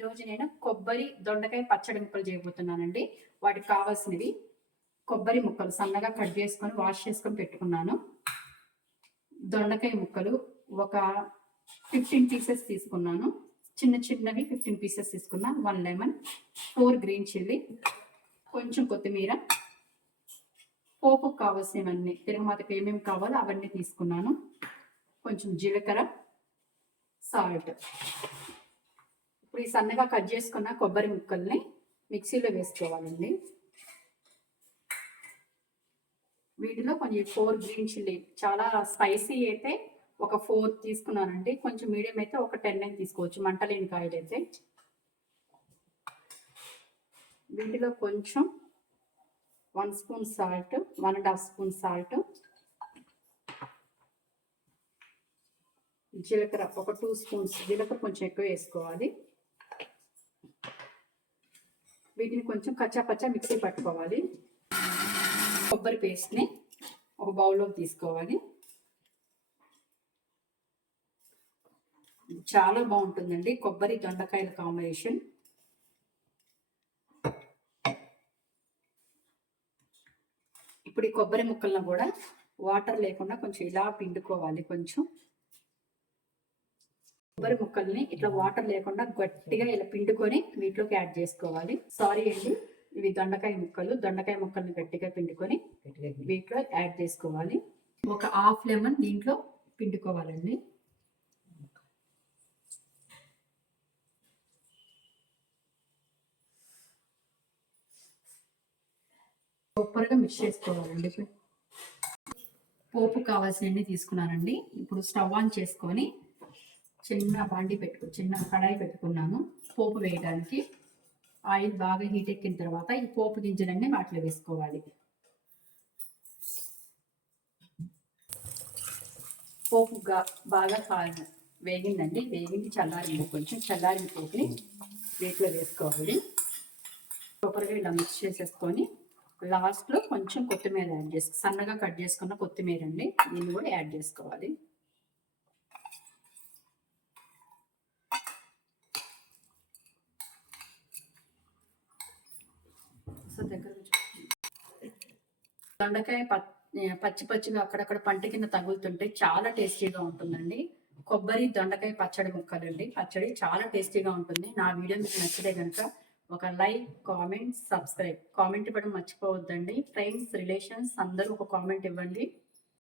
ఈరోజు నేను కొబ్బరి దొండకాయ పచ్చడి ముక్కలు చేయబోతున్నానండి. వాటికి కావాల్సినవి కొబ్బరి ముక్కలు సన్నగా కట్ చేసుకొని వాష్ చేసుకొని పెట్టుకున్నాను. దొండకాయ ముక్కలు ఒక 15 పీసెస్ తీసుకున్నాను. చిన్న చిన్నవి 15 పీసెస్ తీసుకున్నా. 1 లెమన్, 4 గ్రీన్ చిల్లీ, కొంచెం కొత్తిమీర, పోపుకు కావాల్సినవన్నీ తిరగమాతకు ఏమేమి కావాలో అవన్నీ తీసుకున్నాను. కొంచెం జీలకర్ర, సాల్ట్. ఇప్పుడు ఈ సన్నగా కట్ చేసుకున్న కొబ్బరి ముక్కల్ని మిక్సీలో వేసుకోవాలండి. వీటిలో కొంచెం 4 గ్రీన్ చిల్లీ, చాలా స్పైసీ అయితే ఒక 4 తీసుకున్నానండి. కొంచెం మీడియం అయితే ఒక 10 తీసుకోవచ్చు, మంటలేని కాయలు అయితే. వీటిలో కొంచెం 1 స్పూన్ సాల్ట్, 1.5 స్పూన్ సాల్ట్, జీలకర్ర ఒక 2 స్పూన్స్, జీలకర్ర కొంచెం ఎక్కువ వేసుకోవాలి. వీటిని కొంచెం కచ్చాపచ్చా మిక్సీ పట్టుకోవాలి. కొబ్బరి పేస్ట్ని ఒక బౌల్లోకి తీసుకోవాలి. చాలా బాగుంటుందండి కొబ్బరి దొండకాయల కాంబినేషన్. ఇప్పుడు ఈ కొబ్బరి ముక్కలను కూడా వాటర్ లేకుండా కొంచెం ఇలా పిండుకోవాలి. కొంచెం కొబ్బరి ముక్కల్ని ఇట్లా వాటర్ లేకుండా గట్టిగా ఇలా పిండుకొని వీటిలోకి యాడ్ చేసుకోవాలి. సారీ అండి, ఇవి దొండకాయ ముక్కల్ని గట్టిగా పిండుకొని వీటిలో యాడ్ చేసుకోవాలి. ఒక హాఫ్ లెమన్ దీంట్లో పిండుకోవాలండి. సూపర్గా మిక్స్ చేసుకోవాలండి. పోపు కావాల్సినవి తీసుకున్నానండి. ఇప్పుడు స్టవ్ ఆన్ చేసుకొని చిన్న కడాయి పెట్టుకున్నాను పోపు వేయడానికి. ఆయిల్ బాగా హీట్ ఎక్కిన తర్వాత ఈ పోపు గింజలన్నీ వాటిలో వేసుకోవాలి. పోపు బాగా వేగిందండి. చల్లారింది. కొంచెం చల్లారిన పోపుని వీటిలో వేసుకోవాలి. సూపర్గా ఇలా మిక్స్ చేసేసుకొని లాస్ట్లో కొంచెం కొత్తిమీర యాడ్ సన్నగా కట్ చేసుకున్న కొత్తిమీర అండి, దీన్ని కూడా యాడ్ చేసుకోవాలి. దొండకాయ పచ్చిగా అక్కడక్కడ పంట కింద తగులుతుంటే చాలా టేస్టీగా ఉంటుందండి. కొబ్బరి దొండకాయ పచ్చడి ముక్కలండి. పచ్చడి చాలా టేస్టీగా ఉంటుంది. నా వీడియో మీకు నచ్చితే కనుక ఒక లైక్, కామెంట్, సబ్స్క్రైబ్. కామెంట్ ఇవ్వడం మర్చిపోవద్దండి. ఫ్రెండ్స్, రిలేషన్స్ అందరూ ఒక కామెంట్ ఇవ్వండి.